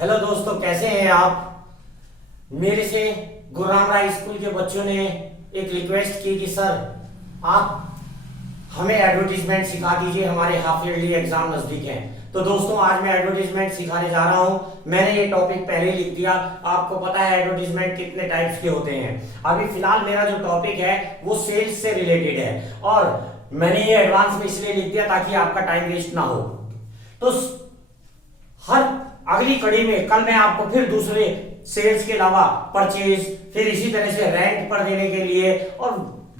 Hello दोस्तों, कैसे हैं आप। मेरे से गुरुराम राय स्कूल के बच्चों ने एक रिक्वेस्ट की कि सर आप हमें एडवर्टीजमेंट सिखा दीजिए, हमारे हाफ ईयरली एग्जाम नजदीक हैं। तो दोस्तों आज मैं एडवर्टीजमेंट सिखाने जा रहा हूं। मैंने ये टॉपिक पहले लिख दिया। आपको पता है एडवर्टीजमेंट कितने टाइप्स के होते हैं। अभी फिलहाल मेरा जो टॉपिक है वो सेल्स से रिलेटेड है और मैंने ये एडवांस में इसलिए लिख दिया ताकि आपका टाइम वेस्ट ना हो। तो हर अगली कड़ी में कल मैं आपको फिर दूसरे सेल्स के अलावा परचेज, फिर इसी तरह से रेंट पर देने के लिए और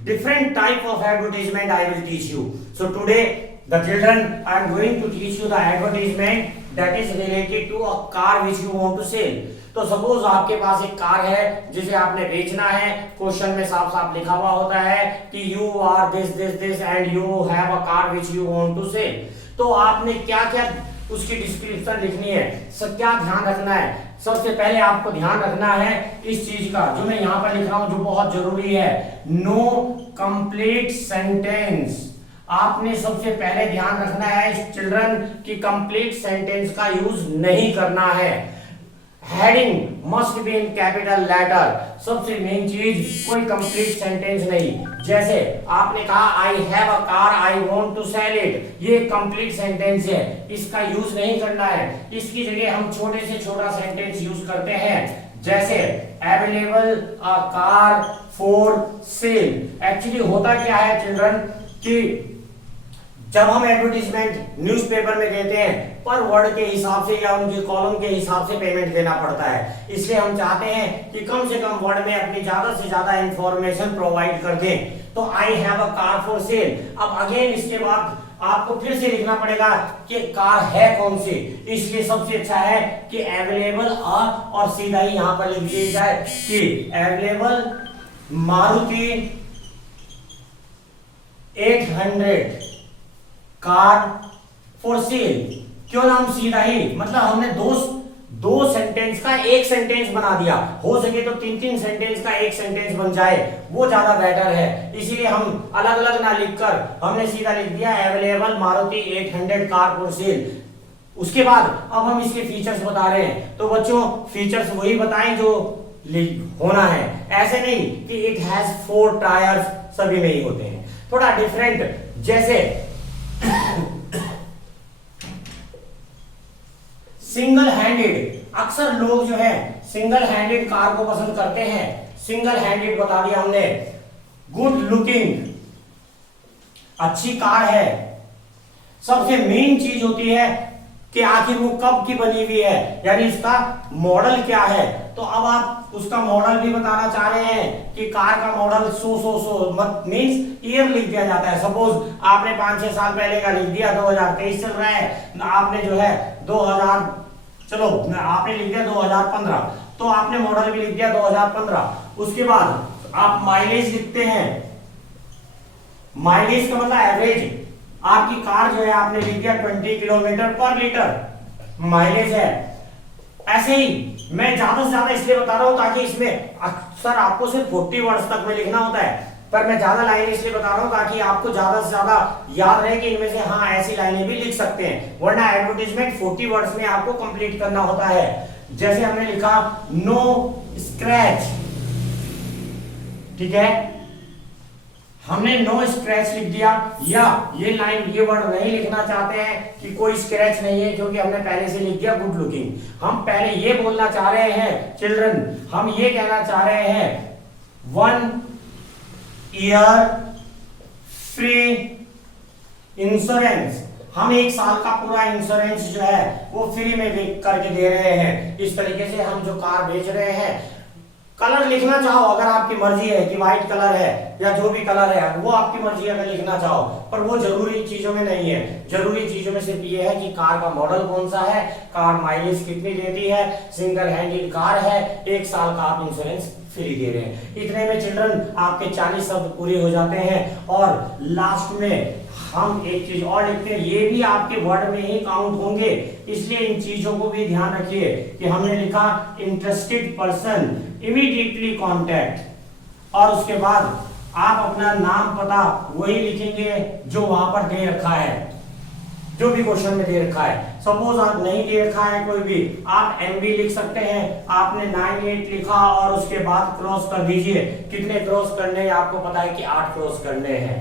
different type of advertisement I will teach you. So today the children I am going to teach you the advertisement that is related to a car which you want to sell. तो suppose आपके पास एक car है जिसे आपने बेचना है। Question में साफ साफ लिखा हुआ होता है कि you are this this this and you have a car which you want to sell. तो आपने क्या क्या उसकी डिस्क्रिप्शन लिखनी है, सब क्या ध्यान रखना है। सबसे पहले आपको ध्यान रखना है इस चीज का जो मैं यहाँ पर लिख रहा हूं, जो बहुत जरूरी है, नो कंप्लीट सेंटेंस। आपने सबसे पहले ध्यान रखना है चिल्ड्रन की कंप्लीट सेंटेंस का यूज नहीं करना है। Heading must be in capital letter. सबसे मेन चीज, कोई कंप्लीट सेंटेंस नहीं। जैसे आपने कहा I have a car I want to sell it, ये कंप्लीट सेंटेंस है, इसका यूज नहीं करना है। इसकी जगह हम छोटे से छोटा सेंटेंस यूज करते हैं। जैसे available a car for sale. Actually होता क्या है चिल्ड्रन कि जब हम एडवर्टीजमेंट न्यूज़पेपर में देते हैं पर वर्ड के हिसाब से या उनके कॉलम के हिसाब से पेमेंट देना पड़ता है। इसलिए हम चाहते हैं कि कम से कम वर्ड में अपनी ज्यादा से ज्यादा इंफॉर्मेशन प्रोवाइड कर दें। तो आई have a car for sale. अब अगेन इसके बाद आपको फिर से लिखना पड़ेगा कि कार है कौन सी। इसलिए सबसे अच्छा है कि अवेलेबल अ और सीधा ही यहां पर लिख दिया जाए कि available Maruti 800 car for sale. क्यों ना हम सीधा ही, मतलब हमने दो सेंटेंस का एक सेंटेंस बना दिया। हो सके तो तीन सेंटेंस का एक सेंटेंस बन जाए, वो ज्यादा बेटर है। इसीलिए हम अलग अलग ना लिखकर हमने सीधा लिख दिया available Maruti 800 car for sale. उसके बाद अब हम इसके फीचर्स बता रहे हैं। तो बच्चों फीचर्स वही बताएं जो होना है, ऐसे नहीं कि इट हैज 4 टायर्स, सभी में ही होते हैं, थोड़ा डिफरेंट। जैसे सिंगल हैंडेड, अक्सर लोग जो है सिंगल हैंडेड कार को पसंद करते हैं। सिंगल हैंडेड बता दिया हमने। गुड लुकिंग, अच्छी कार है। सबसे मेन चीज होती है कि आखिर वो कब की बनी हुई है, यानी इसका मॉडल क्या है। तो अब आप उसका मॉडल भी बताना चाह रहे हैं कि कार का मॉडल सो मत मींस ईयर लिख दिया जाता है। सपोज आपने 5-6 साल पहले का लिख दिया, 2023 चल रहा है, आपने जो है 2000 चलो आपने लिख दिया 2015, तो आपने मॉडल भी लिख दिया 2015। उसके बाद आप माइलेज लिखते हैं। माइलेज का मतलब एवरेज। आपकी कार जो है आपने लिख दिया 20 किलोमीटर पर लीटर माइलेज है। ऐसे ही मैं ज्यादा से ज्यादा इसलिए बता रहा हूं ताकि इसमें अक्सर आपको सिर्फ 40 वर्ड्स तक में लिखना होता है, पर मैं ज्यादा लाइनें इसलिए बता रहा हूं ताकि आपको ज्यादा से ज्यादा याद रहे कि इनमें से हाँ ऐसी लाइनें भी लिख सकते हैं, वरना एडवर्टीजमेंट 40 वर्ड्स में आपको कंप्लीट करना होता है। जैसे हमने लिखा नो स्क्रैच, ठीक है, हमने नो स्क्रैच लिख दिया। या ये लाइन ये वर्ड नहीं लिखना चाहते हैं कि कोई स्क्रैच नहीं है, क्योंकि हमने पहले से लिख दिया गुड लुकिंग। हम पहले ये बोलना चाह रहे हैं चिल्ड्रन, हम ये कहना चाह रहे हैं 1 ईयर फ्री इंश्योरेंस। हम 1 साल का पूरा इंश्योरेंस जो है वो फ्री में करके दे रहे हैं। इस तरीके से हम जो कार बेच रहे हैं। कलर लिखना चाहो अगर आपकी मर्जी है कि व्हाइट कलर है या जो भी कलर है वो आपकी मर्जी है अगर लिखना चाहो, पर वो जरूरी चीजों में नहीं है। जरूरी चीजों में सिर्फ ये है कि कार का मॉडल कौन सा है, कार माइलेज कितनी देती है, सिंगल हैंडेड कार है, 1 साल का आप इंश्योरेंस फ्री दे रहे हैं। इतने में चिल्ड्रन आपके 40 शब्द पूरे हो जाते हैं। और लास्ट में हम एक चीज और लिखते हैं, ये भी आपके वर्ड में ही काउंट होंगे, इसलिए इन चीजों को भी ध्यान रखिए कि हमने लिखा इंटरेस्टेड पर्सन इमीडिएटली कॉन्टैक्ट, और उसके बाद आप अपना नाम पता वही लिखेंगे जो वहां पर दे रखा है, जो भी क्वेश्चन में दे रखा है। सपोज आप नहीं दे रखा है कोई भी, आप NB लिख सकते हैं। आपने 98 लिखा और उसके बाद क्रॉस कर दीजिए। कितने क्रॉस करने हैं आपको पता है कि 8 क्रॉस करने हैं।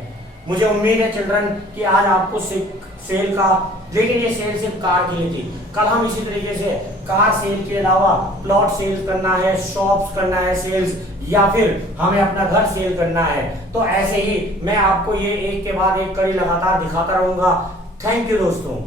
मुझे उम्मीद है चिल्ड्रन कि आज आपको सेल का, लेकिन ये सेल सिर्फ कार के लिए थी। कल हम इसी तरीके से कार सेल के अलावा प्लॉट सेल करना है, शॉप्स करना है सेल्स, या फिर हमें अपना घर सेल करना है। तो ऐसे ही मैं आपको ये एक के बाद एक कड़ी लगातार दिखाता रहूंगा। थैंक यू दोस्तों।